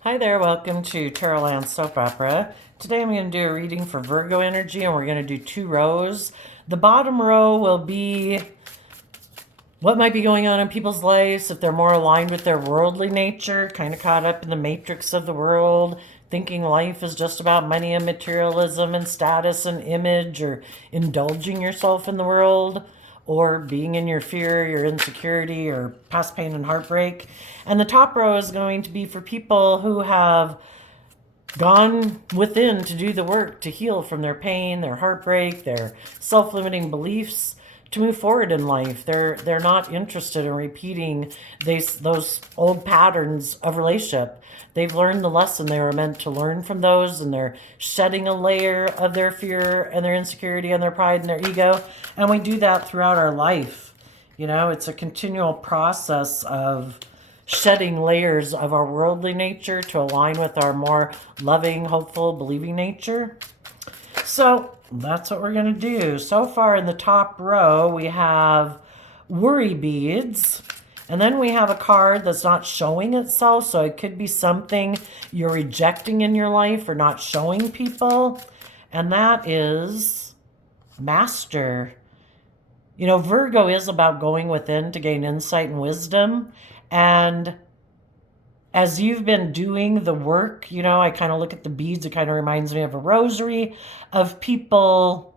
Hi there, welcome to Tarotland Soap Opera. Today I'm going to do a reading for Virgo energy and we're going to do 2 rows. The bottom row will be what might be going on in people's lives if they're more aligned with their worldly nature, kind of caught up in the matrix of the world, thinking life is just about money and materialism and status and image, or indulging yourself in the world, or being in your fear, your insecurity, or past pain and heartbreak. And the top row is going to be for people who have gone within to do the work to heal from their pain, their heartbreak, their self-limiting beliefs, to move forward in life. They're not interested in repeating those old patterns of relationship. They've learned the lesson they were meant to learn from those, and they're shedding a layer of their fear and their insecurity and their pride and their ego. And we do that throughout our life. You know, it's a continual process of shedding layers of our worldly nature to align with our more loving, hopeful, believing nature. So that's what we're going to do. So far in the top row, we have worry beads. And then we have a card that's not showing itself. So it could be something you're rejecting in your life or not showing people. And that is Master. You know, Virgo is about going within to gain insight and wisdom. And as you've been doing the work, you know, I kind of look at the beads, it kind of reminds me of a rosary of people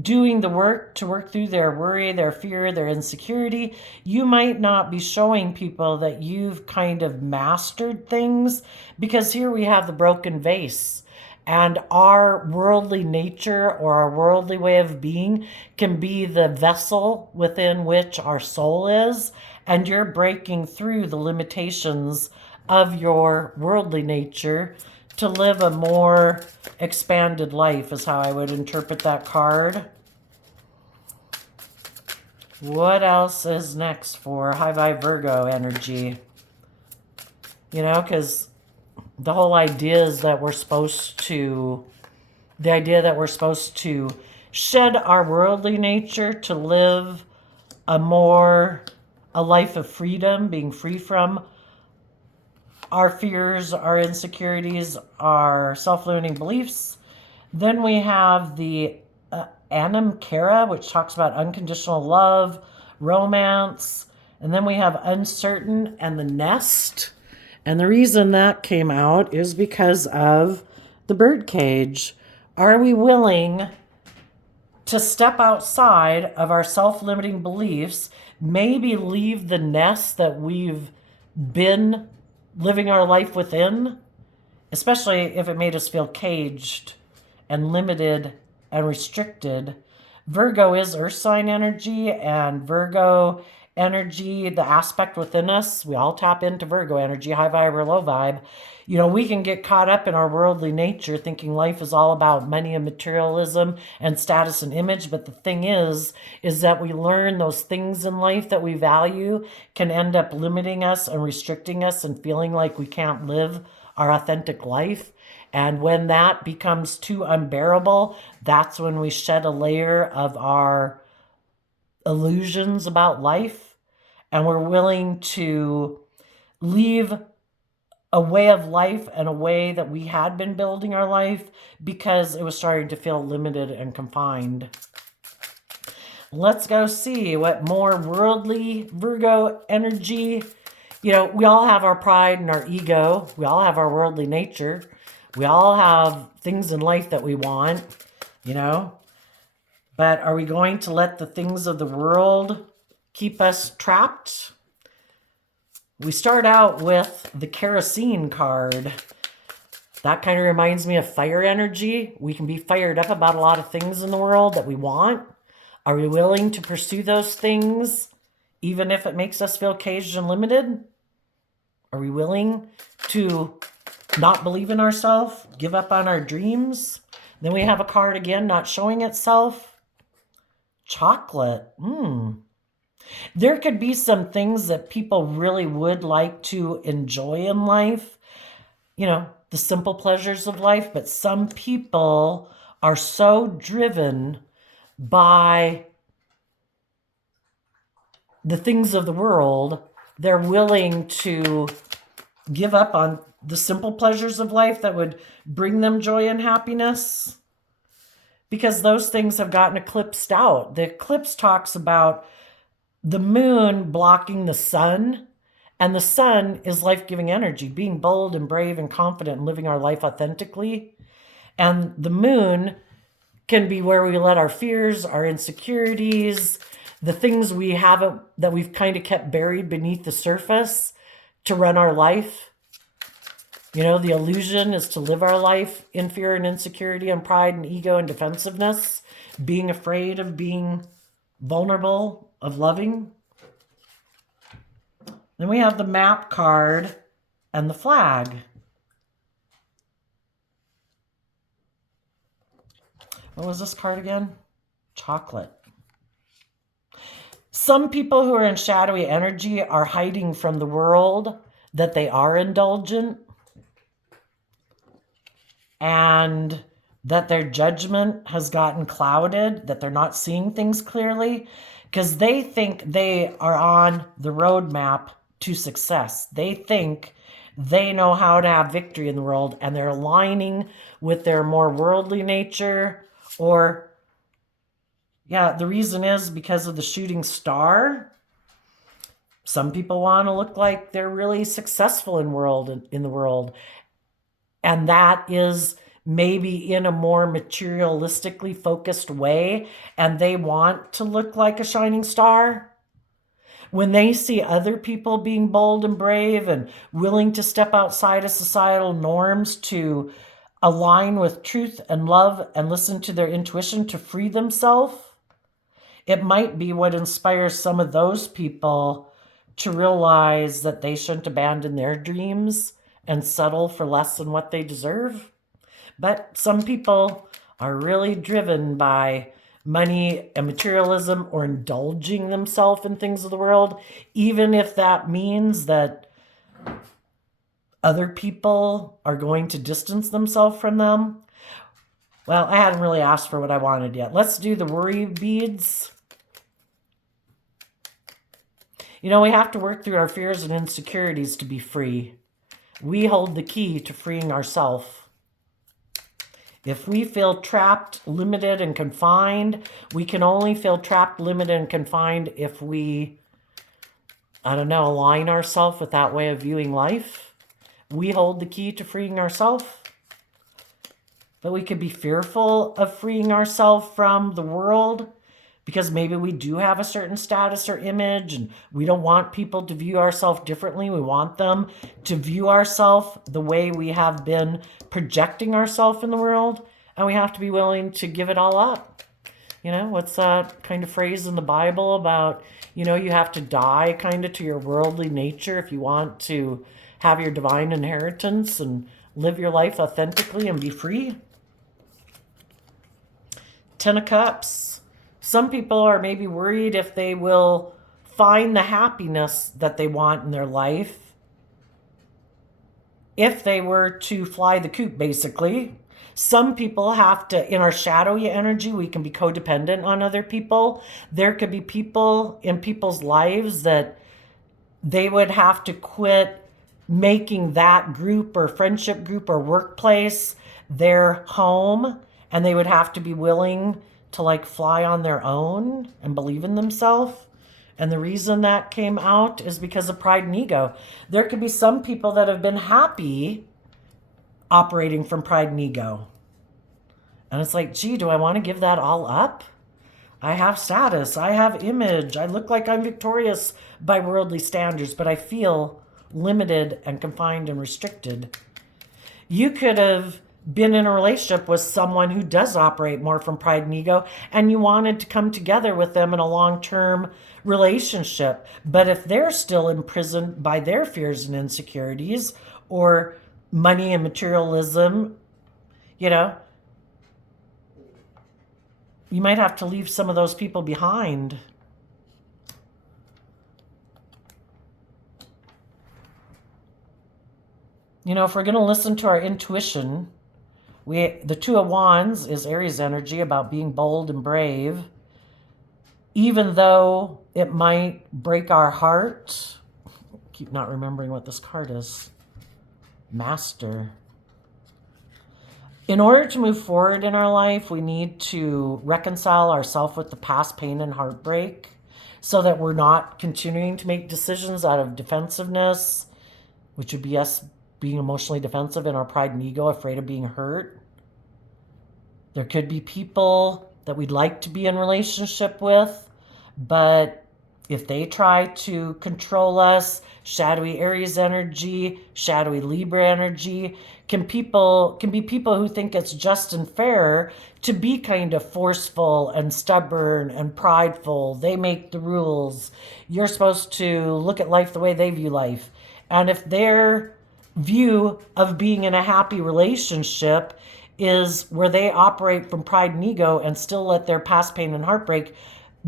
doing the work to work through their worry, their fear, their insecurity. You might not be showing people that you've kind of mastered things, because here we have the broken vase. And our worldly nature or our worldly way of being can be the vessel within which our soul is. And you're breaking through the limitations of your worldly nature to live a more expanded life, is how I would interpret that card. What else is next for High Vibe Virgo energy? You know, because the whole idea is that we're supposed to, shed our worldly nature to live a life of freedom, being free from our fears, our insecurities, our self-limiting beliefs. Then we have the Anam Cara, which talks about unconditional love, romance. And then we have Uncertain and the Nest. And the reason that came out is because of the birdcage. Are we willing to step outside of our self-limiting beliefs, maybe leave the nest that we've been living our life within, especially if it made us feel caged and limited and restricted? Virgo is earth sign energy, and Virgo energy, the aspect within us, we all tap into Virgo energy, high vibe or low vibe. You know, we can get caught up in our worldly nature thinking life is all about money and materialism and status and image. But the thing is that we learn those things in life that we value can end up limiting us and restricting us and feeling like we can't live our authentic life. And when that becomes too unbearable, that's when we shed a layer of our illusions about life, and we're willing to leave a way of life and a way that we had been building our life because it was starting to feel limited and confined. Let's go see what more worldly Virgo energy. You know, we all have our pride and our ego. We all have our worldly nature. We all have things in life that we want, you know. But are we going to let the things of the world keep us trapped? We start out with the kerosene card. That kind of reminds me of fire energy. We can be fired up about a lot of things in the world that we want. Are we willing to pursue those things, even if it makes us feel caged and limited? Are we willing to not believe in ourselves, give up on our dreams? Then we have a card again, not showing itself. Chocolate. There could be some things that people really would like to enjoy in life, you know, the simple pleasures of life, but some people are so driven by the things of the world, they're willing to give up on the simple pleasures of life that would bring them joy and happiness, because those things have gotten eclipsed out. The eclipse talks about the moon blocking the sun, and the sun is life-giving energy, being bold and brave and confident and living our life authentically. And the moon can be where we let our fears, our insecurities, the things we haven't, that we've kind of kept buried beneath the surface, to run our life. You know, the illusion is to live our life in fear and insecurity and pride and ego and defensiveness, being afraid of being vulnerable, of loving. Then we have the map card and the flag. What was this card again? Chocolate. Some people who are in shadowy energy are hiding from the world that they are indulgent, and that their judgment has gotten clouded, that they're not seeing things clearly, because they think they are on the roadmap to success. They think they know how to have victory in the world, and they're aligning with their more worldly nature. Or, yeah, the reason is because of the shooting star. Some people want to look like they're really successful in the world. And that is maybe in a more materialistically focused way, and they want to look like a shining star. When they see other people being bold and brave and willing to step outside of societal norms to align with truth and love and listen to their intuition to free themselves, it might be what inspires some of those people to realize that they shouldn't abandon their dreams and settle for less than what they deserve. But some people are really driven by money and materialism, or indulging themselves in things of the world, even if that means that other people are going to distance themselves from them. Well, I hadn't really asked for what I wanted yet. Let's do the worry beads. You know, we have to work through our fears and insecurities to be free. We hold the key to freeing ourselves. If we feel trapped, limited, and confined, we can only feel trapped, limited, and confined if we, align ourselves with that way of viewing life. We hold the key to freeing ourselves. But we could be fearful of freeing ourselves from the world because maybe we do have a certain status or image, and we don't want people to view ourselves differently. We want them to view ourselves the way we have been projecting ourselves in the world, and we have to be willing to give it all up. You know, what's that kind of phrase in the Bible about, you have to die kind of to your worldly nature if you want to have your divine inheritance and live your life authentically and be free? Ten of Cups. Some people are maybe worried if they will find the happiness that they want in their life if they were to fly the coop, basically. Some people have to, in our shadowy energy, we can be codependent on other people. There could be people in people's lives that they would have to quit making that group or friendship group or workplace their home, and they would have to be willing to fly on their own and believe in themselves. And the reason that came out is because of pride and ego. There could be some people that have been happy operating from pride and ego. And it's like, gee, do I want to give that all up? I have status, I have image, I look like I'm victorious by worldly standards, but I feel limited and confined and restricted. You could have been in a relationship with someone who does operate more from pride and ego, and you wanted to come together with them in a long-term relationship. But if they're still imprisoned by their fears and insecurities, or money and materialism, you might have to leave some of those people behind. If we're going to listen to our intuition, the Two of Wands is Aries energy, about being bold and brave. Even though It might break our heart. Keep not remembering what this card is. Master. In order to move forward in our life, we need to reconcile ourselves with the past pain and heartbreak so that we're not continuing to make decisions out of defensiveness, which would be us being emotionally defensive in our pride and ego, afraid of being hurt. There could be people that we'd like to be in relationship with, but if they try to control us, shadowy Aries energy, shadowy Libra energy, can be people who think it's just and fair to be kind of forceful and stubborn and prideful. They make the rules. You're supposed to look at life the way they view life. And if their view of being in a happy relationship is where they operate from pride and ego and still let their past pain and heartbreak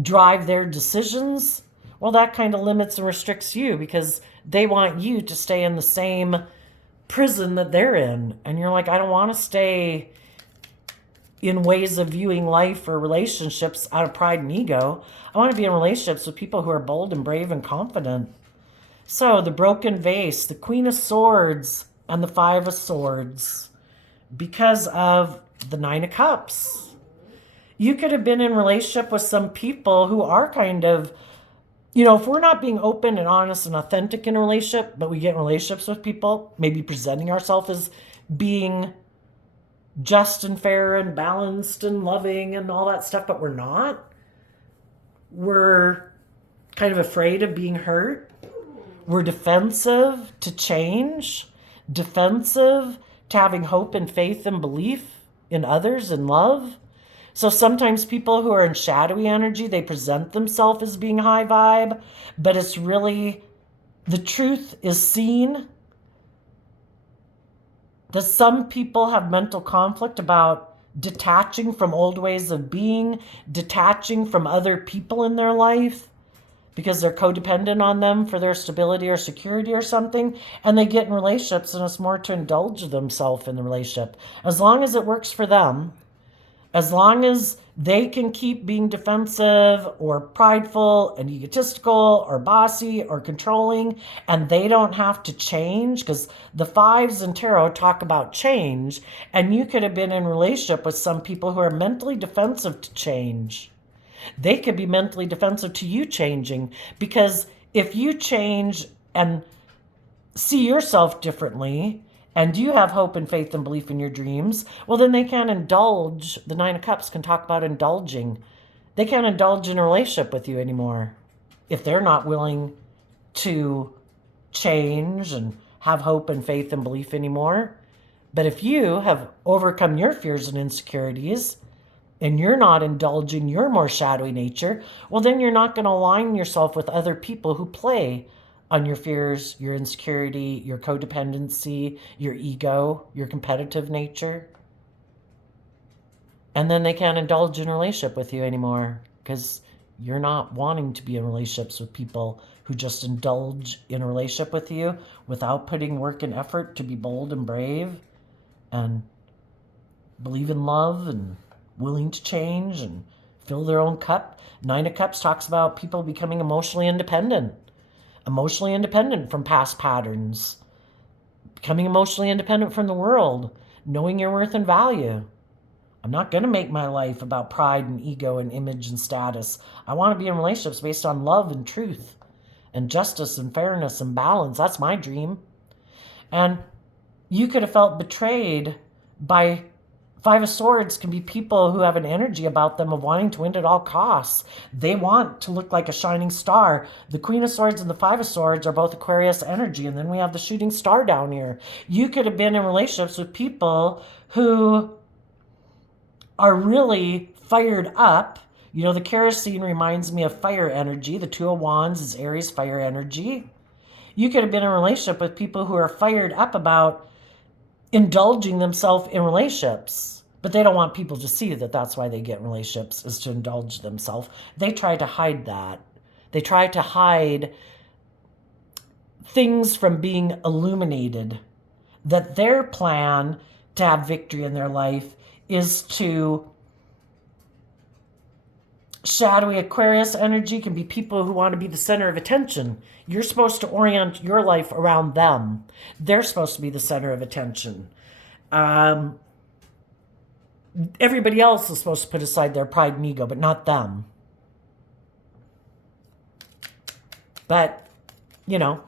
drive their decisions, well, that kind of limits and restricts you because they want you to stay in the same prison that they're in. And you're like, I don't want to stay in ways of viewing life or relationships out of pride and ego. I want to be in relationships with people who are bold and brave and confident. So the broken vase, the Queen of Swords, and the Five of Swords, because of the Nine of Cups. You could have been in a relationship with some people who are kind of, if we're not being open and honest and authentic in a relationship, but we get in relationships with people, maybe presenting ourselves as being just and fair and balanced and loving and all that stuff, but we're not. We're kind of afraid of being hurt. We're defensive to change, defensive to having hope and faith and belief in others and love. So sometimes people who are in shadowy energy, they present themselves as being high vibe, but it's really, the truth is seen. That some people have mental conflict about detaching from old ways of being, detaching from other people in their life because they're codependent on them for their stability or security or something, and they get in relationships and it's more to indulge themselves in the relationship. As long as it works for them, as long as they can keep being defensive or prideful and egotistical or bossy or controlling, and they don't have to change, because the fives in tarot talk about change, and you could have been in a relationship with some people who are mentally defensive to change. They could be mentally defensive to you changing, because if you change and see yourself differently, and you have hope and faith and belief in your dreams, well, then they can't indulge. The Nine of Cups can talk about indulging. They can't indulge in a relationship with you anymore if they're not willing to change and have hope and faith and belief anymore. But if you have overcome your fears and insecurities and you're not indulging your more shadowy nature, well, then you're not going to align yourself with other people who play on your fears, your insecurity, your codependency, your ego, your competitive nature. And then they can't indulge in a relationship with you anymore because you're not wanting to be in relationships with people who just indulge in a relationship with you without putting work and effort to be bold and brave and believe in love and willing to change and fill their own cup. Nine of Cups talks about people becoming emotionally independent from past patterns, becoming emotionally independent from the world, knowing your worth and value. I'm not going to make my life about pride and ego and image and status. I want to be in relationships based on love and truth and justice and fairness and balance. That's my dream. And you could have felt betrayed by Five of Swords. Can be people who have an energy about them of wanting to win at all costs. They want to look like a shining star. The Queen of Swords and the Five of Swords are both Aquarius energy, and then we have the shooting star down here. You could have been in relationships with people who are really fired up. The kerosene reminds me of fire energy. The Two of Wands is Aries fire energy. You could have been in a relationship with people who are fired up about indulging themselves in relationships, but they don't want people to see that that's why they get in relationships, is to indulge themselves. They try to hide that. They try to hide things from being illuminated, that their plan to have victory in their life is to Shadowy Aquarius energy can be people who want to be the center of attention. You're supposed to orient your life around them. They're supposed to be the center of attention. Everybody else is supposed to put aside their pride and ego, but not them. But,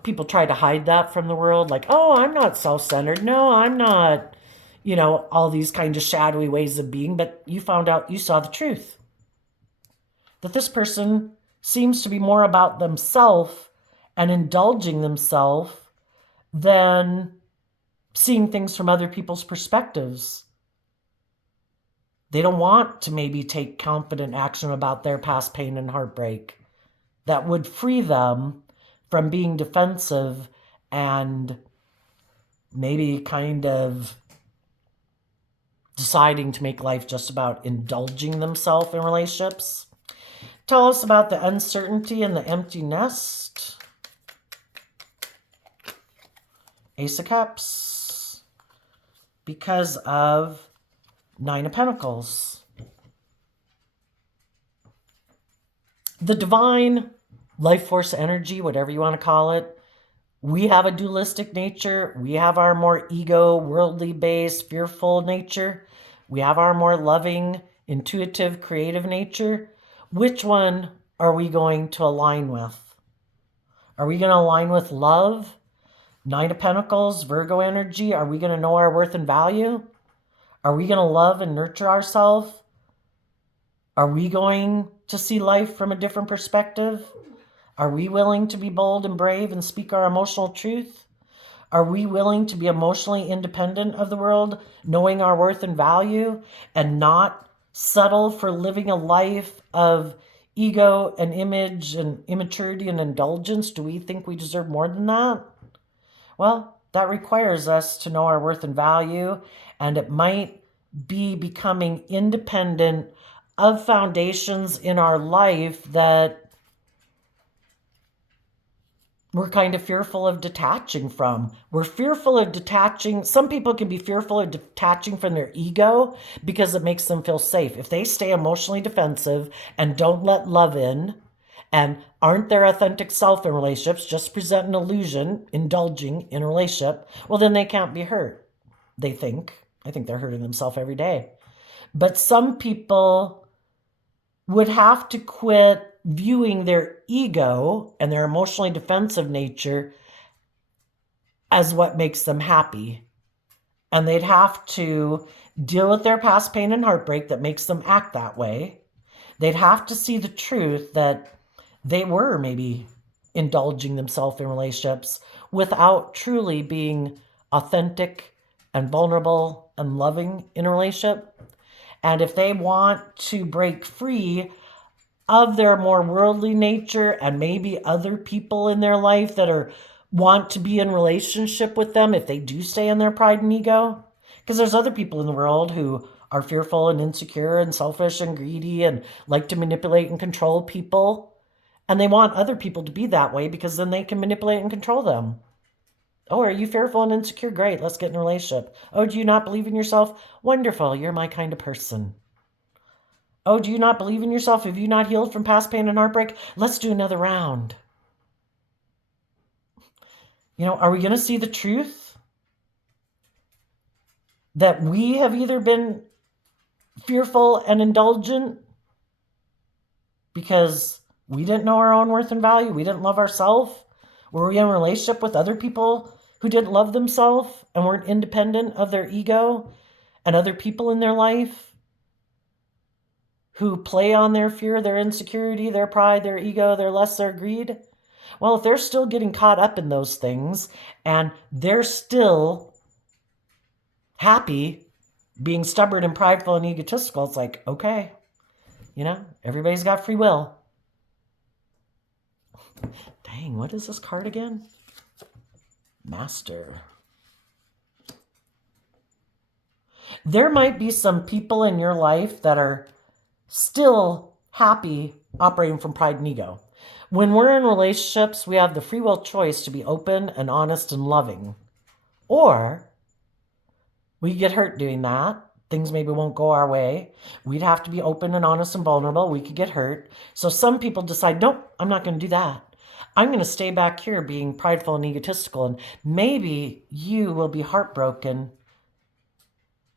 people try to hide that from the world. Like, oh, I'm not self-centered. No, I'm not, all these kind of shadowy ways of being. But you found out, you saw the truth. That this person seems to be more about themself and indulging themselves than seeing things from other people's perspectives. They don't want to maybe take confident action about their past pain and heartbreak that would free them from being defensive and maybe kind of deciding to make life just about indulging themselves in relationships. Tell us about the uncertainty and the empty nest. Ace of Cups. Because of Nine of Pentacles. The divine life force energy, whatever you want to call it. We have a dualistic nature. We have our more ego, worldly based, fearful nature. We have our more loving, intuitive, creative nature. Which one are we going to align with? Are we going to align with love? Nine of Pentacles, Virgo energy. Are we going to know our worth and value? Are we going to love and nurture ourselves? Are we going to see life from a different perspective? Are we willing to be bold and brave and speak our emotional truth? Are we willing to be emotionally independent of the world, knowing our worth and value, and not settle for living a life of ego and image and immaturity and indulgence? Do we think we deserve more than that? Well, that requires us to know our worth and value, and it might be becoming independent of foundations in our life that we're kind of fearful of detaching from. We're fearful of detaching. Some people can be fearful of detaching from their ego because it makes them feel safe. If they stay emotionally defensive and don't let love in and aren't their authentic self in relationships, just present an illusion, indulging in a relationship, well, then they can't be hurt. They think. I think they're hurting themselves every day. But some people would have to quit viewing their ego and their emotionally defensive nature as what makes them happy. And they'd have to deal with their past pain and heartbreak that makes them act that way. They'd have to see the truth that they were maybe indulging themselves in relationships without truly being authentic and vulnerable and loving in a relationship. And if they want to break free of their more worldly nature and maybe other people in their life that want to be in relationship with them, if they do stay in their pride and ego, because there's other people in the world who are fearful and insecure and selfish and greedy and like to manipulate and control people. And they want other people to be that way because then they can manipulate and control them. Oh, are you fearful and insecure? Great, let's get in a relationship. Oh, do you not believe in yourself? Wonderful, you're my kind of person. Oh, do you not believe in yourself? Have you not healed from past pain and heartbreak? Let's do another round. Are we going to see the truth? That we have either been fearful and indulgent because we didn't know our own worth and value. We didn't love ourselves. Were we in a relationship with other people who didn't love themselves and weren't independent of their ego and other people in their life who play on their fear, their insecurity, their pride, their ego, their lust, their greed? Well, if they're still getting caught up in those things and they're still happy being stubborn and prideful and egotistical, it's like, okay, everybody's got free will. Dang, what is this card again? Master. There might be some people in your life that are still happy operating from pride and ego. When we're in relationships, we have the free will choice to be open and honest and loving. Or we get hurt doing that Things maybe won't go our way. We'd have to be open and honest and vulnerable. We could get hurt. So some people decide, nope, I'm not going to do that. I'm going to stay back here being prideful and egotistical. And maybe you will be heartbroken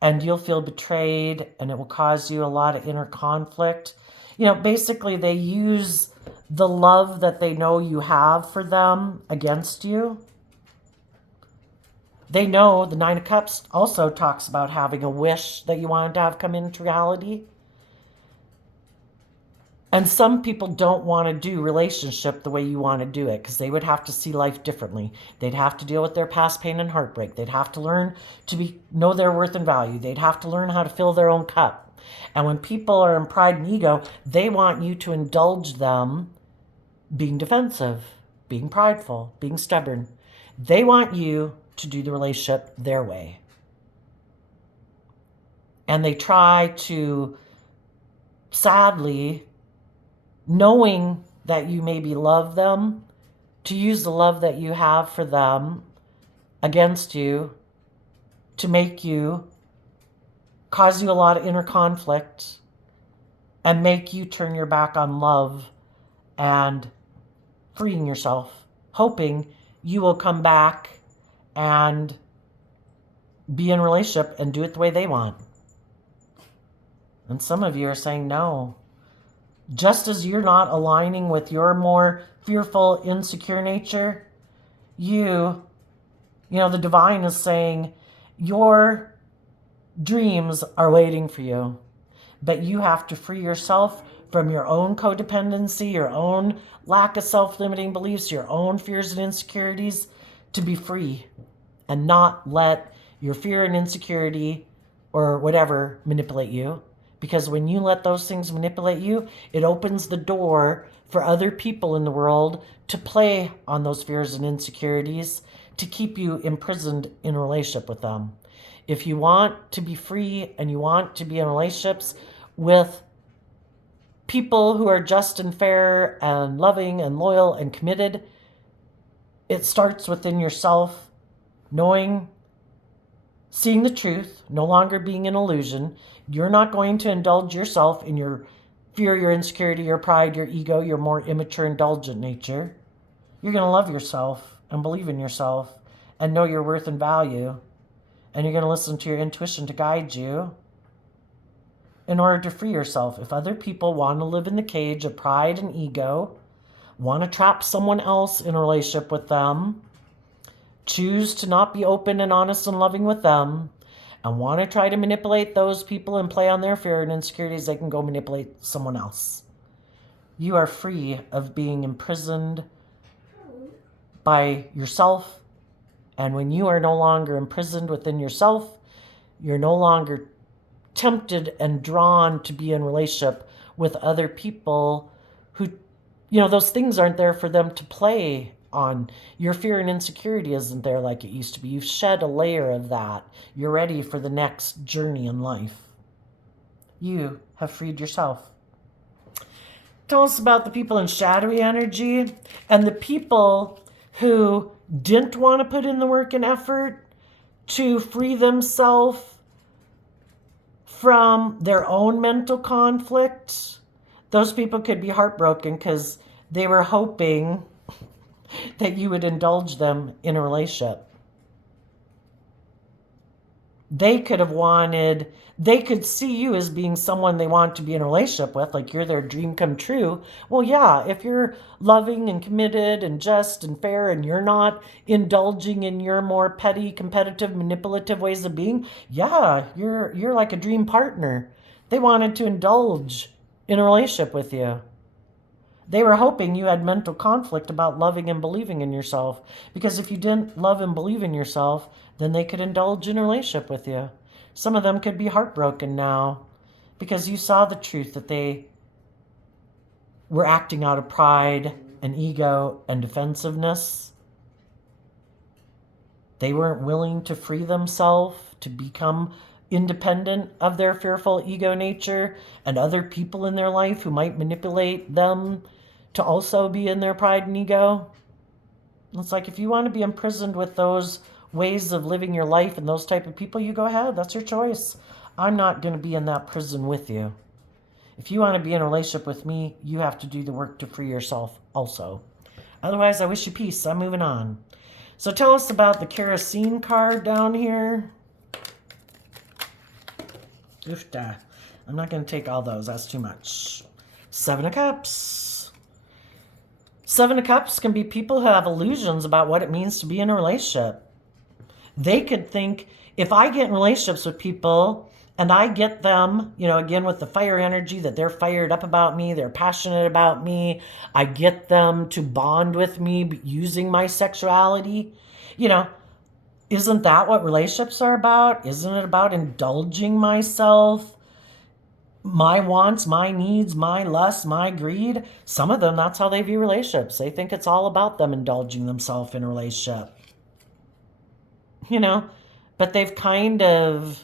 and you'll feel betrayed, and it will cause you a lot of inner conflict. Basically, they use the love that they know you have for them against you. They know the Nine of Cups also talks about having a wish that you wanted to have come into reality. And some people don't want to do relationship the way you want to do it because they would have to see life differently. They'd have to deal with their past pain and heartbreak. They'd have to learn to know their worth and value. They'd have to learn how to fill their own cup. And when people are in pride and ego, they want you to indulge them being defensive, being prideful, being stubborn. They want you to do the relationship their way. And they try to, sadly, knowing that you maybe love them, to use the love that you have for them against you to make you, cause you a lot of inner conflict and make you turn your back on love and freeing yourself, hoping you will come back and be in a relationship and do it the way they want. And some of you are saying no. Just as you're not aligning with your more fearful, insecure nature, the divine is saying your dreams are waiting for you. But you have to free yourself from your own codependency, your own lack of self-limiting beliefs, your own fears and insecurities to be free and not let your fear and insecurity or whatever manipulate you. Because when you let those things manipulate you, it opens the door for other people in the world to play on those fears and insecurities to keep you imprisoned in a relationship with them. If you want to be free and you want to be in relationships with people who are just and fair and loving and loyal and committed, it starts within yourself, seeing the truth, no longer being an illusion. You're not going to indulge yourself in your fear, your insecurity, your pride, your ego, your more immature, indulgent nature. You're going to love yourself and believe in yourself and know your worth and value. And you're going to listen to your intuition to guide you in order to free yourself. If other people want to live in the cage of pride and ego, want to trap someone else in a relationship with them, choose to not be open and honest and loving with them, and want to try to manipulate those people and play on their fear and insecurities, they can go manipulate someone else. You are free of being imprisoned by yourself. And when you are no longer imprisoned within yourself, you're no longer tempted and drawn to be in relationship with other people who, those things aren't there for them to play on. Your fear and insecurity isn't there like it used to be. You've shed a layer of that. You're ready for the next journey in life. You have freed yourself. Tell us about the people in shadowy energy and the people who didn't want to put in the work and effort to free themselves from their own mental conflict. Those people could be heartbroken because they were hoping that you would indulge them in a relationship. They could see you as being someone they want to be in a relationship with, like you're their dream come true. Well, yeah, if you're loving and committed and just and fair and you're not indulging in your more petty, competitive, manipulative ways of being, yeah, you're like a dream partner. They wanted to indulge in a relationship with you. They were hoping you had mental conflict about loving and believing in yourself. Because if you didn't love and believe in yourself, then they could indulge in a relationship with you. Some of them could be heartbroken now because you saw the truth that they were acting out of pride and ego and defensiveness. They weren't willing to free themselves to become independent of their fearful ego nature and other people in their life who might manipulate them to also be in their pride and ego. It's like if you want to be imprisoned with those ways of living your life and those type of people, you go ahead. That's your choice. I'm not going to be in that prison with you. If you want to be in a relationship with me, you have to do the work to free yourself also. Otherwise, I wish you peace. I'm moving on. So tell us about the kerosene card down here. Oofda. I'm not going to take all those. That's too much. Seven of Cups. Seven of Cups can be people who have illusions about what it means to be in a relationship. They could think, if I get in relationships with people and I get them, again, with the fire energy, that they're fired up about me, they're passionate about me, I get them to bond with me using my sexuality, isn't that what relationships are about? Isn't it about indulging myself, my wants, my needs, my lust, my greed? Some of them, that's how they view relationships. They think it's all about them indulging themselves in a relationship. But they've kind of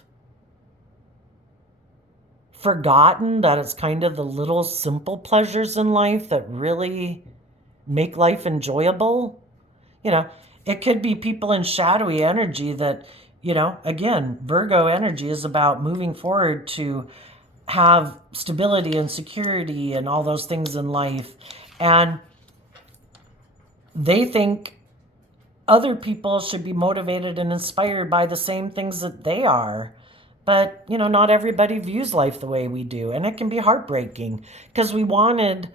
forgotten that it's kind of the little simple pleasures in life that really make life enjoyable. It could be people in shadowy energy that, again, Virgo energy is about moving forward to have stability and security and all those things in life. And they think other people should be motivated and inspired by the same things that they are. But, not everybody views life the way we do. And it can be heartbreaking because we wanted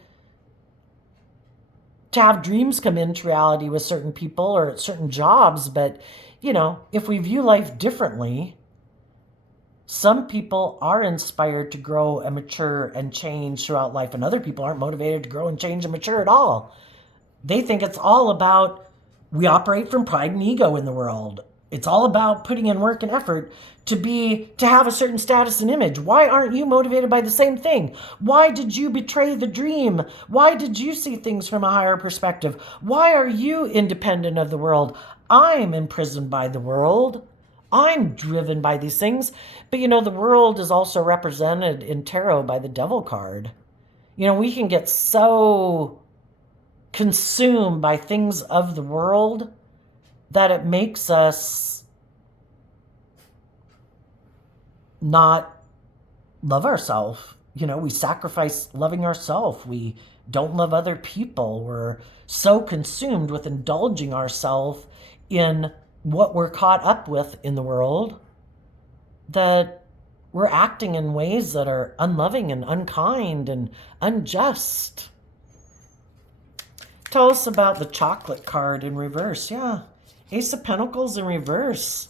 to have dreams come into reality with certain people or at certain jobs. But, if we view life differently, some people are inspired to grow and mature and change throughout life. And other people aren't motivated to grow and change and mature at all. They think it's all about, we operate from pride and ego in the world. It's all about putting in work and effort to have a certain status and image. Why aren't you motivated by the same thing? Why did you betray the dream? Why did you see things from a higher perspective? Why are you independent of the world? I'm imprisoned by the world. I'm driven by these things. But the world is also represented in tarot by the Devil card. We can get so consumed by things of the world that it makes us not love ourselves. We sacrifice loving ourselves. We don't love other people. We're so consumed with indulging ourselves in what we're caught up with in the world that we're acting in ways that are unloving and unkind and unjust. Tell us about the chocolate card in reverse. Yeah. Ace of Pentacles in reverse.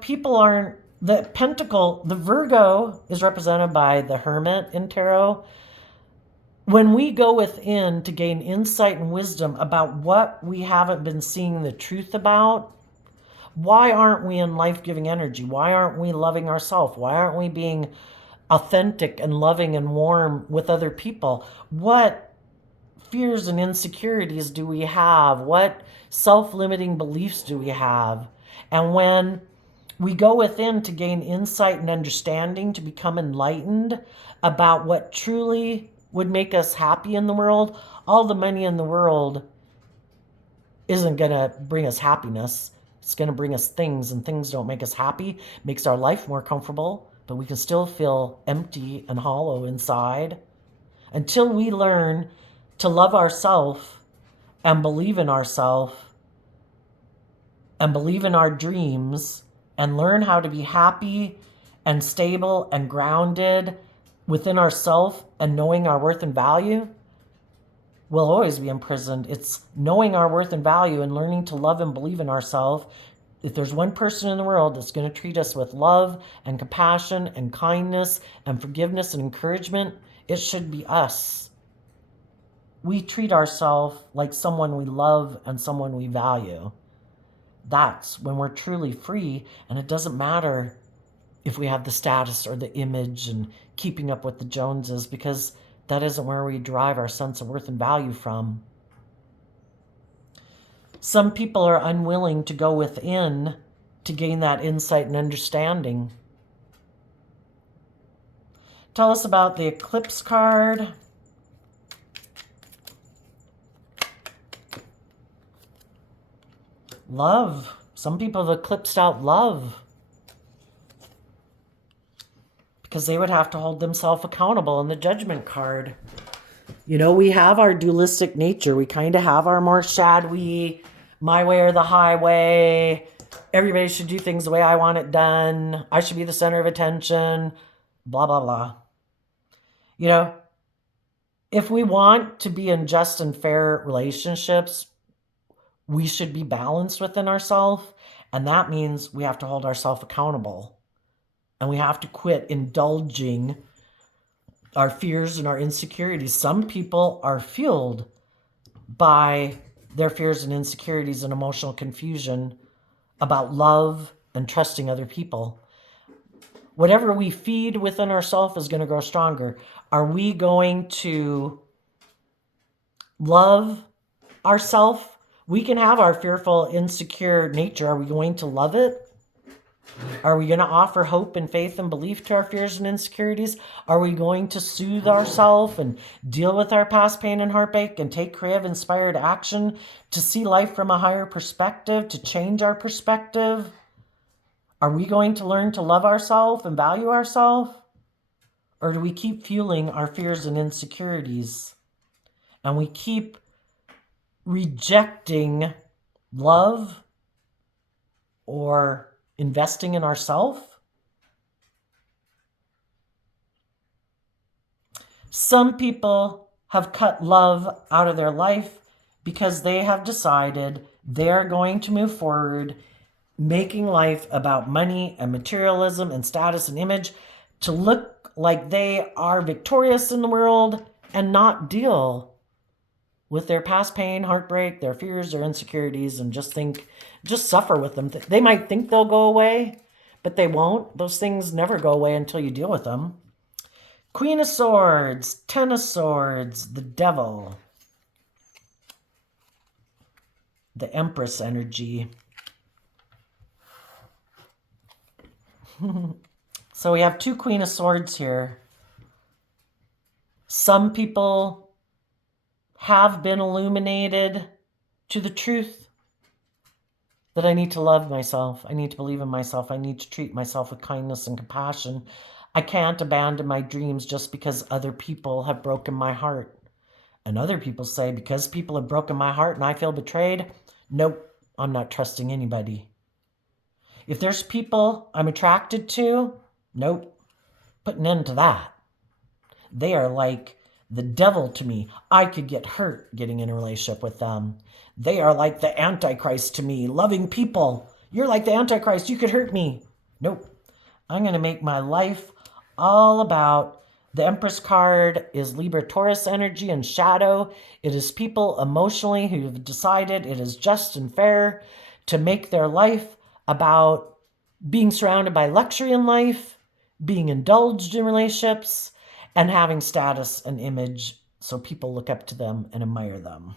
People aren't... The Pentacle, the Virgo is represented by the Hermit in tarot. When we go within to gain insight and wisdom about what we haven't been seeing the truth about, why aren't we in life-giving energy? Why aren't we loving ourselves? Why aren't we being authentic and loving and warm with other people? What fears and insecurities do we have? What self-limiting beliefs do we have? And when we go within to gain insight and understanding, to become enlightened about what truly would make us happy in the world, all the money in the world isn't going to bring us happiness. It's going to bring us things, and things don't make us happy. It makes our life more comfortable, but we can still feel empty and hollow inside. Until we learn to love ourselves and believe in ourselves and believe in our dreams and learn how to be happy and stable and grounded within ourselves and knowing our worth and value, we'll always be imprisoned. It's knowing our worth and value and learning to love and believe in ourselves. If there's one person in the world that's going to treat us with love and compassion and kindness and forgiveness and encouragement, it should be us. We treat ourselves like someone we love and someone we value. That's when we're truly free, and it doesn't matter if we have the status or the image and keeping up with the Joneses, because that isn't where we derive our sense of worth and value from. Some people are unwilling to go within to gain that insight and understanding. Tell us about the Eclipse card. Love. Some people have eclipsed out love. because they would have to hold themselves accountable in the judgment card. You know, we have our dualistic nature. We kind of have our more shadowy, my way or the highway. Everybody should do things the way I want it done. I should be the center of attention. Blah, blah, blah. You know, if we want to be in just and fair relationships, we should be balanced within ourselves. And that means we have to hold ourselves accountable. And we have to quit indulging our fears and our insecurities. Some people are fueled by their fears and insecurities and emotional confusion about love and trusting other people. Whatever we feed within ourselves is going to grow stronger. Are we going to love ourselves? We can have our fearful, insecure nature. Are we going to love it? Are we going to offer hope and faith and belief to our fears and insecurities? Are we going to soothe ourselves and deal with our past pain and heartbreak and take creative, inspired action to see life from a higher perspective, to change our perspective? Are we going to learn to love ourselves and value ourselves? Or do we keep fueling our fears and insecurities? And we keep rejecting love or investing in ourselves? Some people have cut love out of their life because they have decided they're going to move forward making life about money and materialism and status and image to look like they are victorious in the world and not deal with their past pain, heartbreak, their fears, their insecurities, and just suffer with them. They might think they'll go away, but they won't. Those things never go away until you deal with them. Queen of Swords, Ten of Swords, the Devil, the Empress energy. So we have two Queen of Swords here. Some people have been illuminated to the truth that I need to love myself. I need to believe in myself. I need to treat myself with kindness and compassion. I can't abandon my dreams just because other people have broken my heart. And other people say, because people have broken my heart and I feel betrayed, nope, I'm not trusting anybody. If there's people I'm attracted to, nope, put an end to that. They are like the devil to me. I could get hurt getting in a relationship with them. They are like the Antichrist to me, loving people. You're like the Antichrist, you could hurt me. Nope. I'm going to make my life all about, the Empress card is Libra Taurus energy and shadow. It is people emotionally who have decided it is just and fair to make their life about being surrounded by luxury in life, being indulged in relationships, and having status and image so people look up to them and admire them.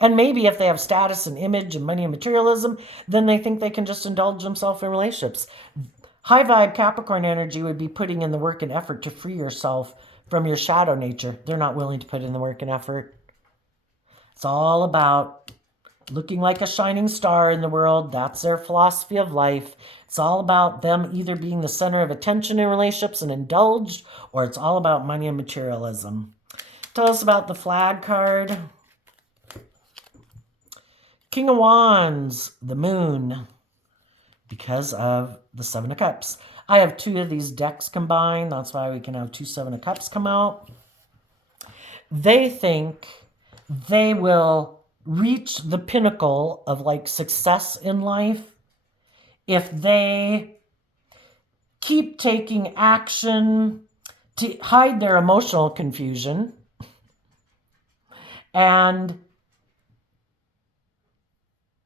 And maybe if they have status and image and money and materialism, then they think they can just indulge themselves in relationships. High vibe Capricorn energy would be putting in the work and effort to free yourself from your shadow nature. They're not willing to put in the work and effort. It's all about looking like a shining star in the world. That's their philosophy of life. It's all about them either being the center of attention in relationships and indulged, or it's all about money and materialism. Tell us about the flag card. King of Wands, the Moon, because of the Seven of Cups. I have two of these decks combined. That's why we can have two Seven of Cups come out. They think they will reach the pinnacle of like success in life if they keep taking action to hide their emotional confusion and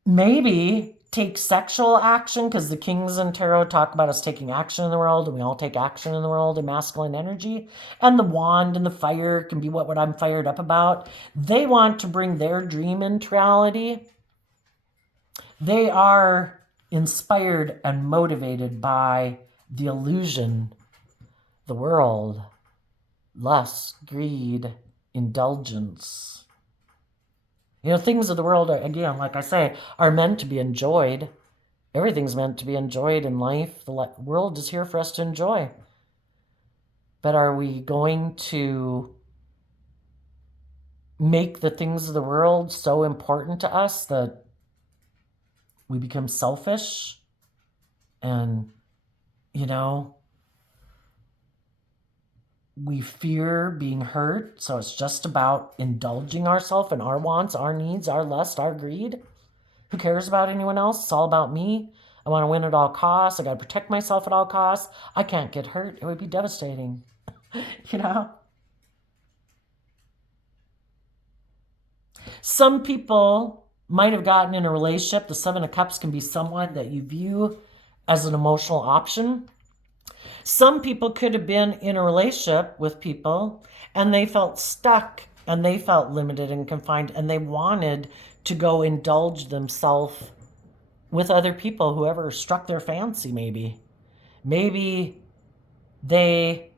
maybe take sexual action, because the Kings in Tarot talk about us taking action in the world, and we all take action in the world in masculine energy. And the wand and the fire can be what I'm fired up about. They want to bring their dream into reality. They are inspired and motivated by the illusion, the world, lust, greed, indulgence. You know, things of the world, are, again, like I say, are meant to be enjoyed. Everything's meant to be enjoyed in life. The world is here for us to enjoy. but are we going to make the things of the world so important to us that we become selfish and, we fear being hurt, so it's just about indulging ourselves and our wants, our needs, our lust, our greed? Who cares about anyone else? It's all about me. I want to win at all costs. I got to protect myself at all costs. I can't get hurt. It would be devastating. you know? Some people might have gotten in a relationship. The Seven of Cups can be someone that you view as an emotional option. Some people could have been in a relationship with people and they felt stuck and they felt limited and confined and they wanted to go indulge themselves with other people, whoever struck their fancy maybe. Maybe they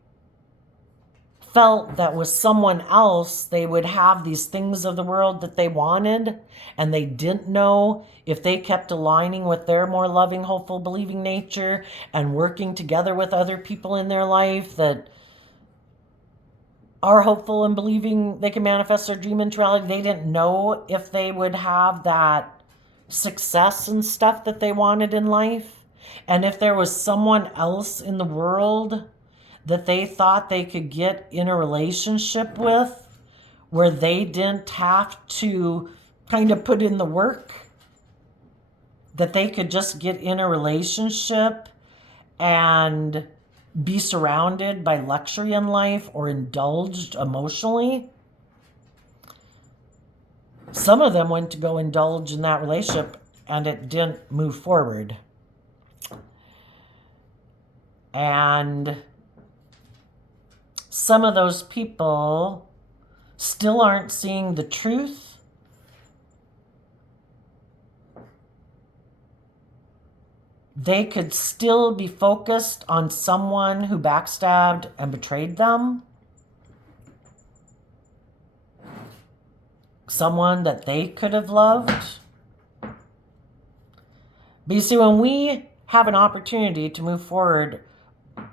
felt that with someone else they would have these things of the world that they wanted, and they didn't know if they kept aligning with their more loving, hopeful, believing nature and working together with other people in their life that are hopeful and believing they can manifest their dream into reality. They didn't know if they would have that success and stuff that they wanted in life. And if there was someone else in the world that they thought they could get in a relationship with where they didn't have to kind of put in the work, that they could just get in a relationship and be surrounded by luxury in life or indulged emotionally. Some of them went to go indulge in that relationship and it didn't move forward. And some of those people still aren't seeing the truth. They could still be focused on someone who backstabbed and betrayed them. Someone that they could have loved. But you see, when we have an opportunity to move forward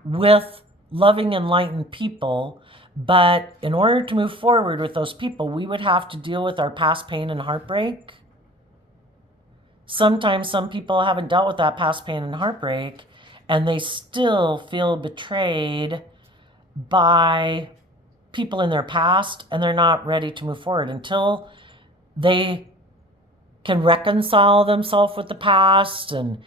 with loving, enlightened people, but in order to move forward with those people, we would have to deal with our past pain and heartbreak. Sometimes some people haven't dealt with that past pain and heartbreak, and they still feel betrayed by people in their past, and they're not ready to move forward until they can reconcile themselves with the past and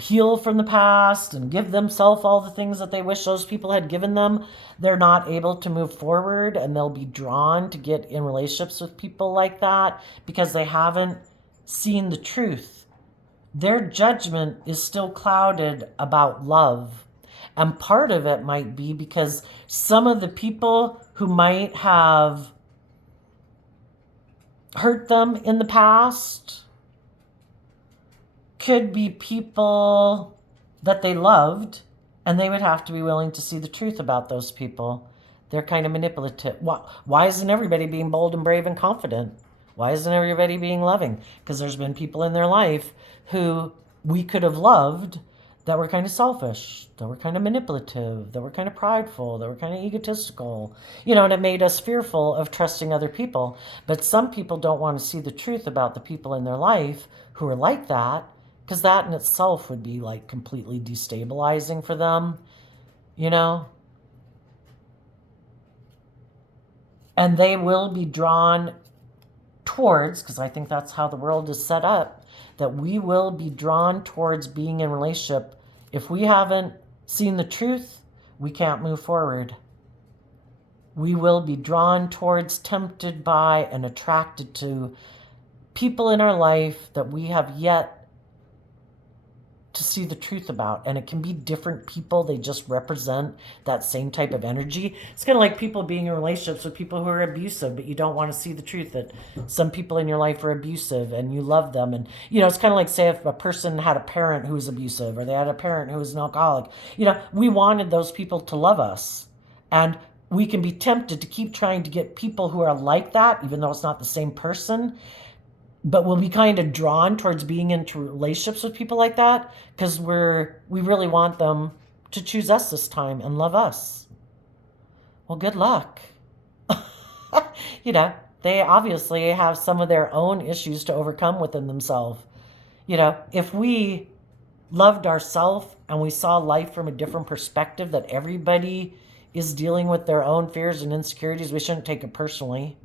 heal from the past and give themselves all the things that they wish those people had given them. They're not able to move forward, and they'll be drawn to get in relationships with people like that because they haven't seen the truth. Their judgment is still clouded about love. And part of it might be because some of the people who might have hurt them in the past could be people that they loved, and they would have to be willing to see the truth about those people. They're kind of manipulative. Why isn't everybody being bold and brave and confident? Why isn't everybody being loving? Because there's been people in their life who we could have loved that were kind of selfish, that were kind of manipulative, that were kind of prideful, that were kind of egotistical, and it made us fearful of trusting other people. But some people don't want to see the truth about the people in their life who are like that, because that in itself would be like completely destabilizing for them, And they will be drawn towards, because I think that's how the world is set up, that we will be drawn towards being in a relationship. If we haven't seen the truth, we can't move forward. We will be drawn towards, tempted by, and attracted to people in our life that we have yet to see the truth about. And it can be different people. They just represent that same type of energy. It's kind of like people being in relationships with people who are abusive, but you don't want to see the truth that some people in your life are abusive and you love them. And, it's kind of like, say, if a person had a parent who was abusive or they had a parent who was an alcoholic, we wanted those people to love us. And we can be tempted to keep trying to get people who are like that, even though it's not the same person. But we'll be kind of drawn towards being into relationships with people like that because we really want them to choose us this time and love us. well, good luck. They obviously have some of their own issues to overcome within themselves. If we loved ourselves and we saw life from a different perspective, that everybody is dealing with their own fears and insecurities, we shouldn't take it personally.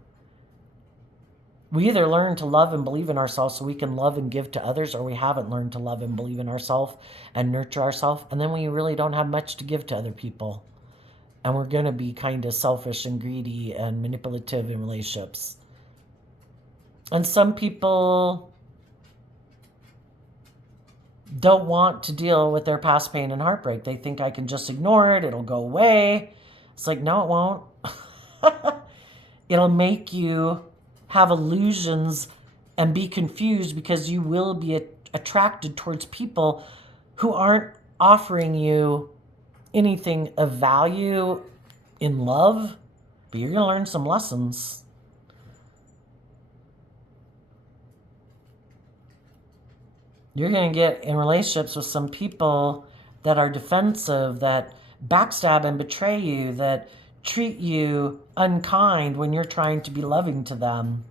We either learn to love and believe in ourselves so we can love and give to others, or we haven't learned to love and believe in ourselves and nurture ourselves, and then we really don't have much to give to other people. And we're going to be kind of selfish and greedy and manipulative in relationships. And some people don't want to deal with their past pain and heartbreak. They think, I can just ignore it, it'll go away. It's like, no, it won't. It'll make you have illusions and be confused, because you will be attracted towards people who aren't offering you anything of value in love, but you're going to learn some lessons. You're going to get in relationships with some people that are defensive, that backstab and betray you, that treat you unkind when you're trying to be loving to them.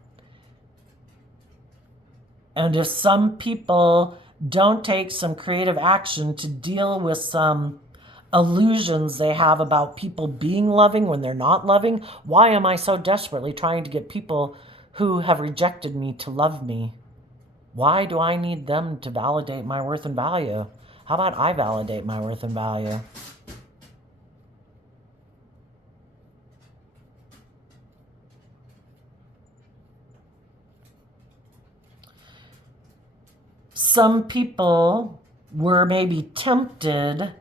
And if some people don't take some creative action to deal with some illusions they have about people being loving when they're not loving, why am I so desperately trying to get people who have rejected me to love me? Why do I need them to validate my worth and value? How about I validate my worth and value? Some people were maybe tempted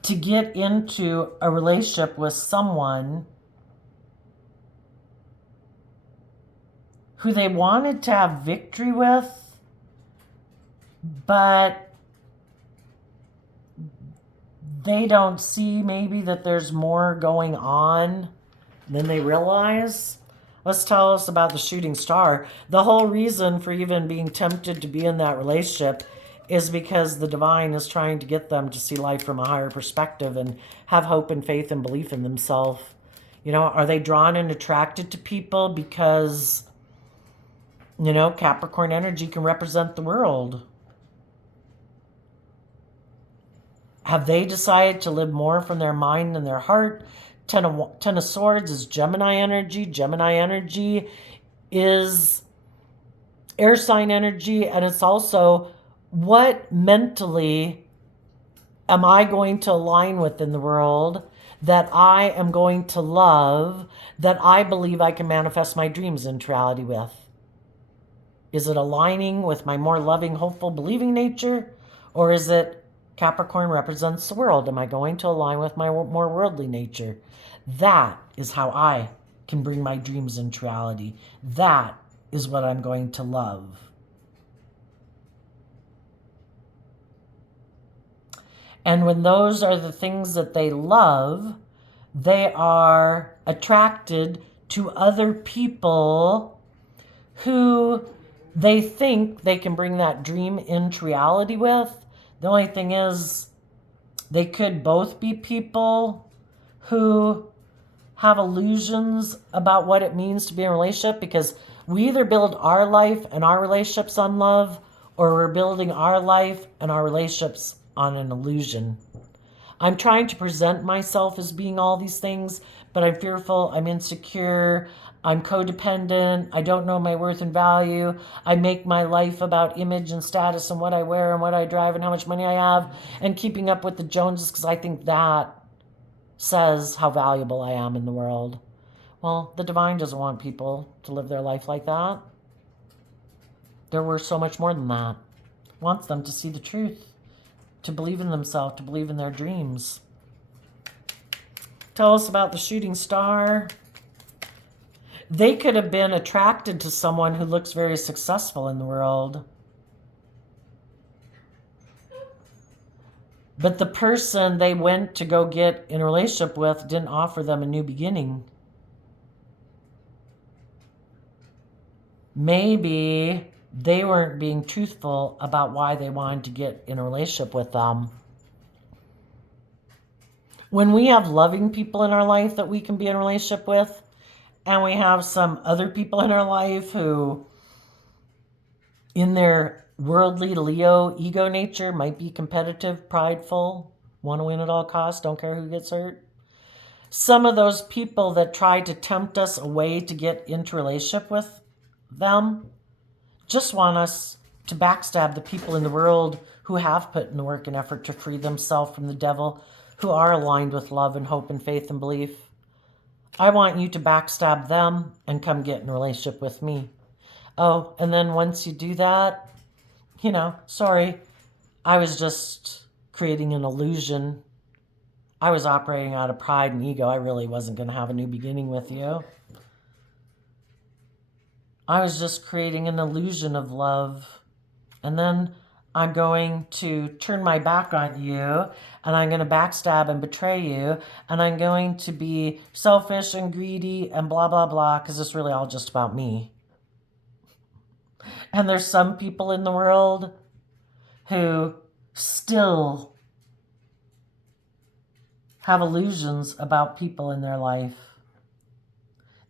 to get into a relationship with someone who they wanted to have victory with, but they don't see maybe that there's more going on than they realize. Let's tell us about the shooting star. The whole reason for even being tempted to be in that relationship is because the divine is trying to get them to see life from a higher perspective and have hope and faith and belief in themselves. Are they drawn and attracted to people because, Capricorn energy can represent the world? Have they decided to live more from their mind and their heart? Ten of Swords is Gemini energy. Gemini energy is air sign energy, and it's also, what mentally am I going to align with in the world that I am going to love, that I believe I can manifest my dreams into reality with? Is it aligning with my more loving, hopeful, believing nature? Or is it Capricorn represents the world? Am I going to align with my more worldly nature? That is how I can bring my dreams into reality. That is what I'm going to love. And when those are the things that they love, they are attracted to other people who they think they can bring that dream into reality with. The only thing is, they could both be people who have illusions about what it means to be in a relationship, because we either build our life and our relationships on love, or we're building our life and our relationships on an illusion. I'm trying to present myself as being all these things, but I'm fearful, I'm insecure, I'm codependent, I don't know my worth and value, I make my life about image and status and what I wear and what I drive and how much money I have and keeping up with the Joneses, because I think that says how valuable I am in the world. Well, the divine doesn't want people to live their life like that. They're worth so much more than that. Wants them to see the truth, to believe in themselves, to believe in their dreams. Tell us about the shooting star. They could have been attracted to someone who looks very successful in the world. But the person they went to go get in a relationship with didn't offer them a new beginning. Maybe they weren't being truthful about why they wanted to get in a relationship with them. When we have loving people in our life that we can be in a relationship with, and we have some other people in our life who, in their worldly Leo ego nature, might be competitive, prideful, want to win at all costs, don't care who gets hurt. Some of those people that try to tempt us away to get into relationship with them just want us to backstab the people in the world who have put in the work and effort to free themselves from the devil, who are aligned with love and hope and faith and belief. I want you to backstab them and come get in a relationship with me. Oh, and then once you do that, sorry, I was just creating an illusion. I was operating out of pride and ego. I really wasn't going to have a new beginning with you. I was just creating an illusion of love. And then I'm going to turn my back on you, and I'm going to backstab and betray you, and I'm going to be selfish and greedy and blah, blah, blah, because it's really all just about me. And there's some people in the world who still have illusions about people in their life,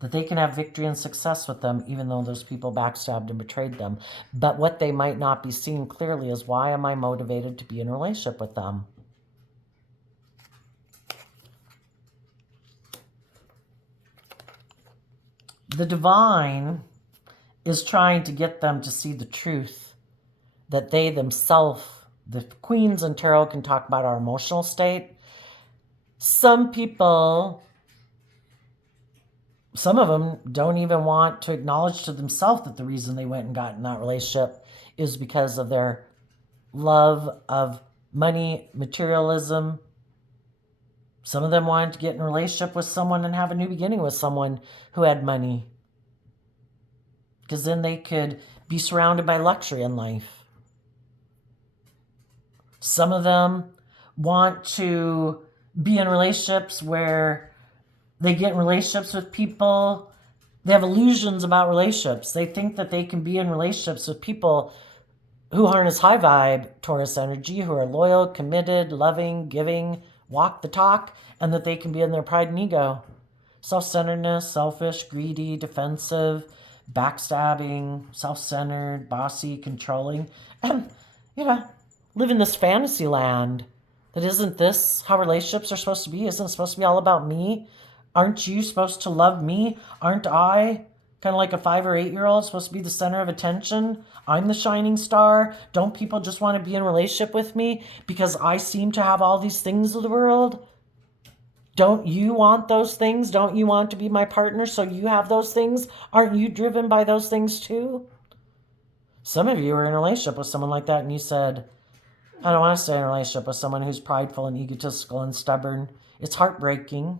that they can have victory and success with them, even though those people backstabbed and betrayed them. But what they might not be seeing clearly is, why am I motivated to be in a relationship with them? The divine is trying to get them to see the truth, that they themselves, the queens in tarot can talk about our emotional state. Some people, some of them don't even want to acknowledge to themselves that the reason they went and got in that relationship is because of their love of money, materialism. Some of them wanted to get in a relationship with someone and have a new beginning with someone who had money, because then they could be surrounded by luxury in life. Some of them want to be in relationships where they get in relationships with people. They have illusions about relationships. They think that they can be in relationships with people who harness high vibe Taurus energy, who are loyal, committed, loving, giving, walk the talk, and that they can be in their pride and ego. Self-centeredness, selfish, greedy, defensive, backstabbing, self-centered, bossy, controlling, and, live in this fantasy land. That isn't this how relationships are supposed to be? Isn't it supposed to be all about me? Aren't you supposed to love me? Aren't I kind of like a 5 or 8-year-old supposed to be the center of attention? I'm the shining star. Don't people just want to be in a relationship with me because I seem to have all these things of the world? Don't you want those things? Don't you want to be my partner so you have those things? Aren't you driven by those things too? Some of you were in a relationship with someone like that and you said, I don't want to stay in a relationship with someone who's prideful and egotistical and stubborn. It's heartbreaking.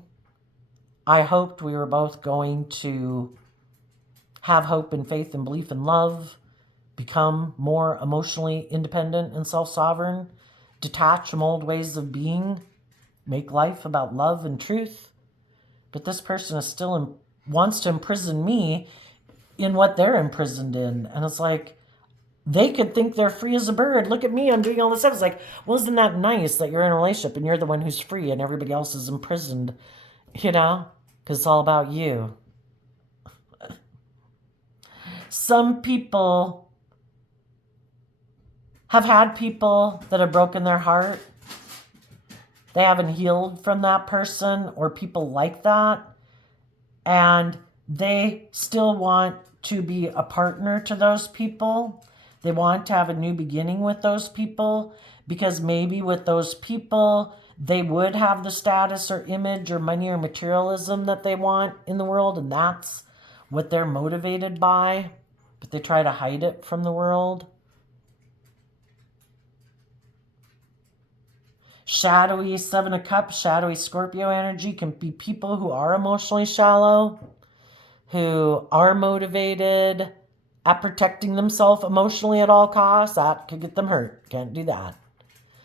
I hoped we were both going to have hope and faith and belief and love, become more emotionally independent and self-sovereign, detach from old ways of being, make life about love and truth. But this person is still wants to imprison me in what they're imprisoned in. And it's like, they could think they're free as a bird. Look at me, I'm doing all this stuff. It's like, well, isn't that nice that you're in a relationship and you're the one who's free and everybody else is imprisoned, because it's all about you. Some people have had people that have broken their heart. They haven't healed from that person or people like that. And they still want to be a partner to those people. They want to have a new beginning with those people because maybe with those people, they would have the status or image or money or materialism that they want in the world. And that's what they're motivated by. But they try to hide it from the world. Shadowy 7 of Cups, shadowy Scorpio energy can be people who are emotionally shallow, who are motivated at protecting themselves emotionally at all costs. That could get them hurt. Can't do that.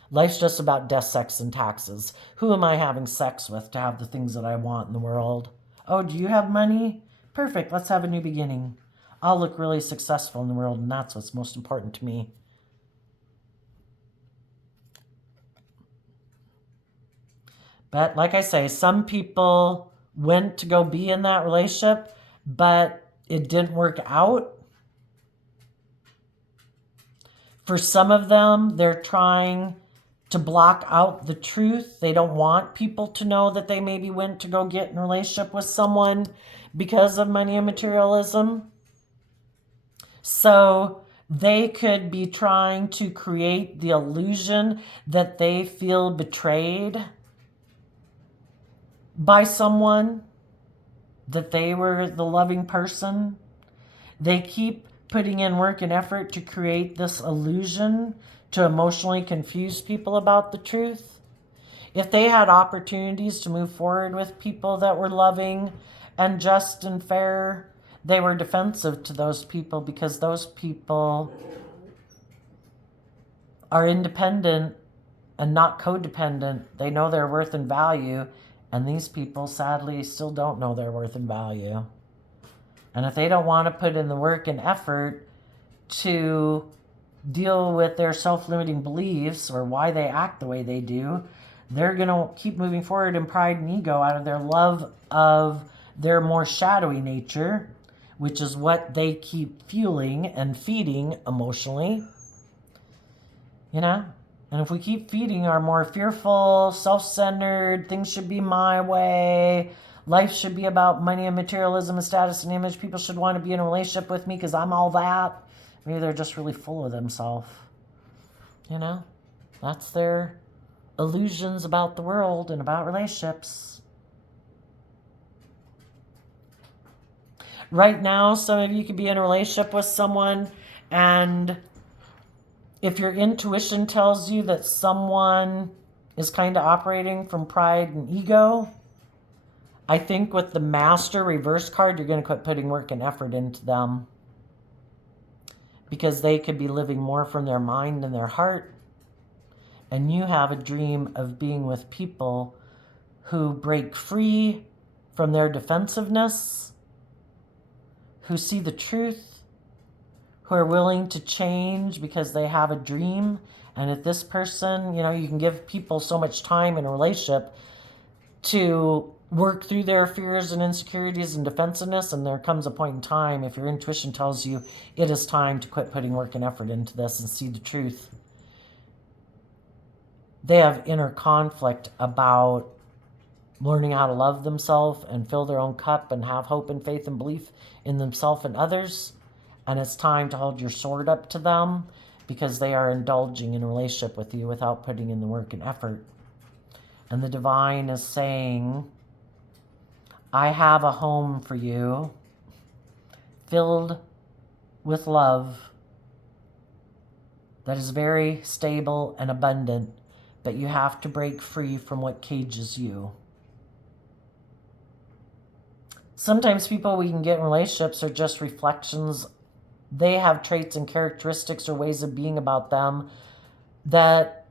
Life's just about death, sex, and taxes. Who am I having sex with to have the things that I want in the world? Oh, do you have money? Perfect. Let's have a new beginning. I'll look really successful in the world, and that's what's most important to me. But like I say, some people went to go be in that relationship, but it didn't work out. For some of them, they're trying to block out the truth. They don't want people to know that they maybe went to go get in a relationship with someone because of money and materialism. So they could be trying to create the illusion that they feel betrayed by someone, that they were the loving person. They keep putting in work and effort to create this illusion to emotionally confuse people about the truth. If they had opportunities to move forward with people that were loving and just and fair, they were defensive to those people because those people are independent and not codependent. They know their worth and value, and these people sadly still don't know their worth and value. And if they don't want to put in the work and effort to deal with their self-limiting beliefs or why they act the way they do, they're going to keep moving forward in pride and ego out of their love of their more shadowy nature, which is what they keep fueling and feeding emotionally. You know? And if we keep feeding our more fearful, self-centered, things should be my way, life should be about money and materialism and status and image, people should want to be in a relationship with me because I'm all that, maybe they're just really full of themselves. You know? That's their illusions about the world and about relationships. Right now, some of you could be in a relationship with someone, and if your intuition tells you that someone is kind of operating from pride and ego, I think with the Master reverse card, you're going to quit putting work and effort into them, because they could be living more from their mind and their heart. And you have a dream of being with people who break free from their defensiveness, who see the truth, who are willing to change because they have a dream. And if this person, you can give people so much time in a relationship to work through their fears and insecurities and defensiveness, and there comes a point in time, if your intuition tells you it is time to quit putting work and effort into this and see the truth, they have inner conflict about learning how to love themselves and fill their own cup and have hope and faith and belief in themselves and others. And it's time to hold your sword up to them, because they are indulging in a relationship with you without putting in the work and effort. And the divine is saying, I have a home for you filled with love that is very stable and abundant, but you have to break free from what cages you. Sometimes people we can get in relationships are just reflections. They have traits and characteristics or ways of being about them that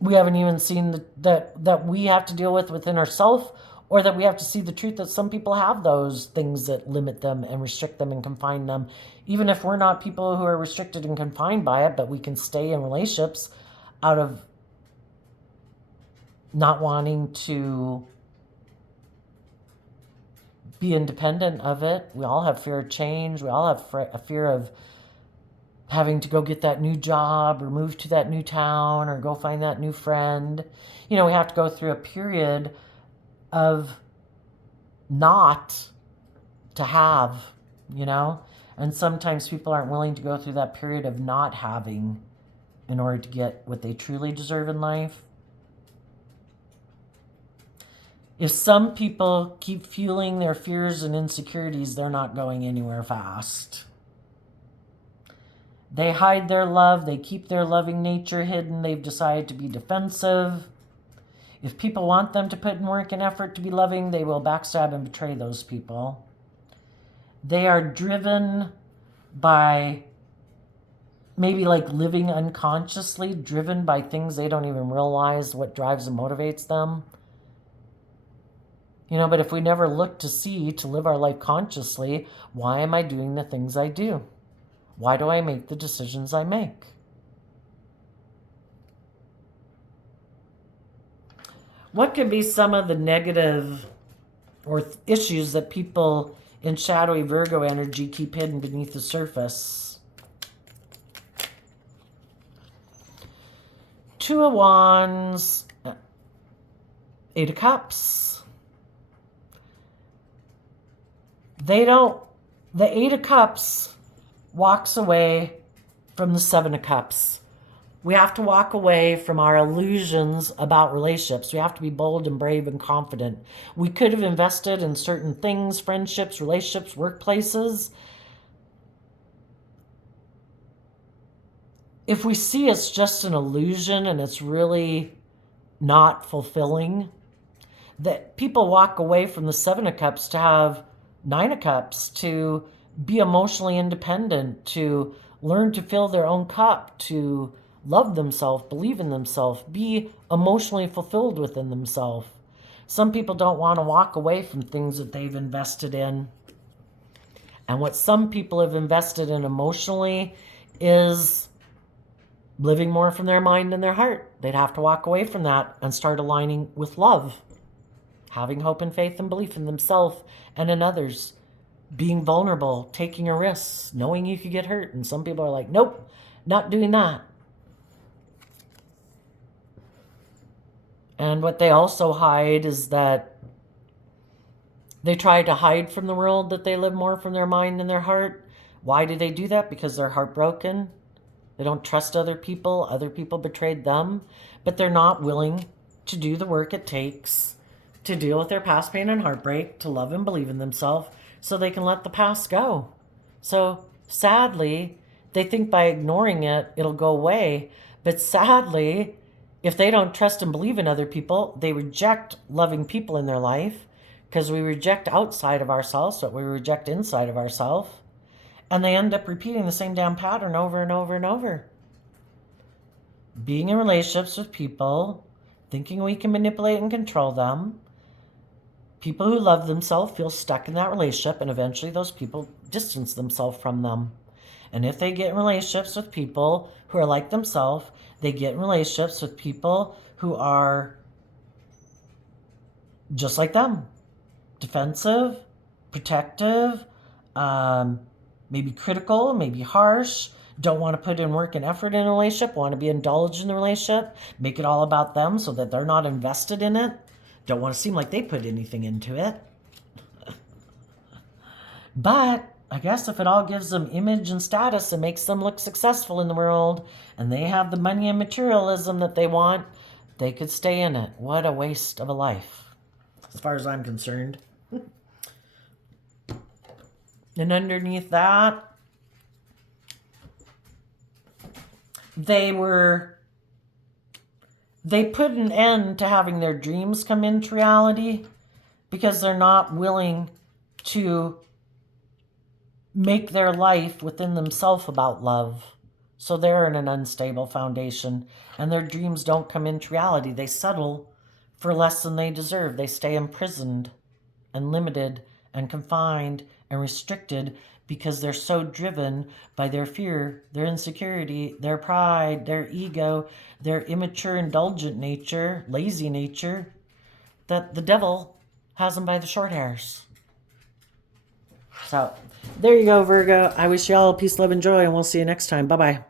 we haven't even seen that we have to deal with within ourselves, or that we have to see the truth that some people have those things that limit them and restrict them and confine them. Even if we're not people who are restricted and confined by it, but we can stay in relationships out of not wanting to be independent of it. We all have fear of change. We all have a fear of having to go get that new job or move to that new town or go find that new friend. We have to go through a period of not to have, and sometimes people aren't willing to go through that period of not having in order to get what they truly deserve in life. If some people keep fueling their fears and insecurities, they're not going anywhere fast. They hide their love. They keep their loving nature hidden. They've decided to be defensive. If people want them to put in work and effort to be loving, they will backstab and betray those people. They are driven by maybe like living unconsciously, driven by things they don't even realize what drives and motivates them. But if we never look to live our life consciously, why am I doing the things I do? Why do I make the decisions I make? What could be some of the negative or issues that people in shadowy Virgo energy keep hidden beneath the surface? Two of Wands, Eight of Cups. The Eight of Cups walks away from the Seven of Cups. We have to walk away from our illusions about relationships. We have to be bold and brave and confident. We could have invested in certain things, friendships, relationships, workplaces. If we see it's just an illusion and it's really not fulfilling, that people walk away from the Seven of Cups to have Nine of Cups, to be emotionally independent, to learn to fill their own cup, to love themselves, believe in themselves, be emotionally fulfilled within themselves. Some people don't want to walk away from things that they've invested in. And what some people have invested in emotionally is living more from their mind and their heart. They'd have to walk away from that and start aligning with love, having hope and faith and belief in themselves and in others, being vulnerable, taking a risk, knowing you could get hurt. And some people are like, nope, not doing that. And what they also hide is that they try to hide from the world that they live more from their mind and their heart. Why do they do that? Because they're heartbroken. They don't trust other people betrayed them, but they're not willing to do the work it takes to deal with their past pain and heartbreak, to love and believe in themselves so they can let the past go. So sadly, they think by ignoring it, it'll go away. But sadly, if they don't trust and believe in other people, they reject loving people in their life, because we reject outside of ourselves what we reject inside of ourselves. And they end up repeating the same damn pattern over and over and over. Being in relationships with people, thinking we can manipulate and control them. People who love themselves feel stuck in that relationship, and eventually those people distance themselves from them. And if they get in relationships with people who are like themselves, they get in relationships with people who are just like them. Defensive, protective, maybe critical, maybe harsh, don't want to put in work and effort in a relationship, want to be indulged in the relationship, make it all about them so that they're not invested in it, don't want to seem like they put anything into it. But I guess if it all gives them image and status and makes them look successful in the world, and they have the money and materialism that they want, they could stay in it. What a waste of a life, as far as I'm concerned. And underneath that, they put an end to having their dreams come into reality because they're not willing to make their life within themselves about love. So they're in an unstable foundation, and their dreams don't come into reality. They settle for less than they deserve. They stay imprisoned and limited and confined and restricted because they're so driven by their fear, their insecurity, their pride, their ego, their immature, indulgent nature, lazy nature, that the devil has them by the short hairs. So there you go, Virgo. I wish you all peace, love, and joy, and we'll see you next time. Bye-bye.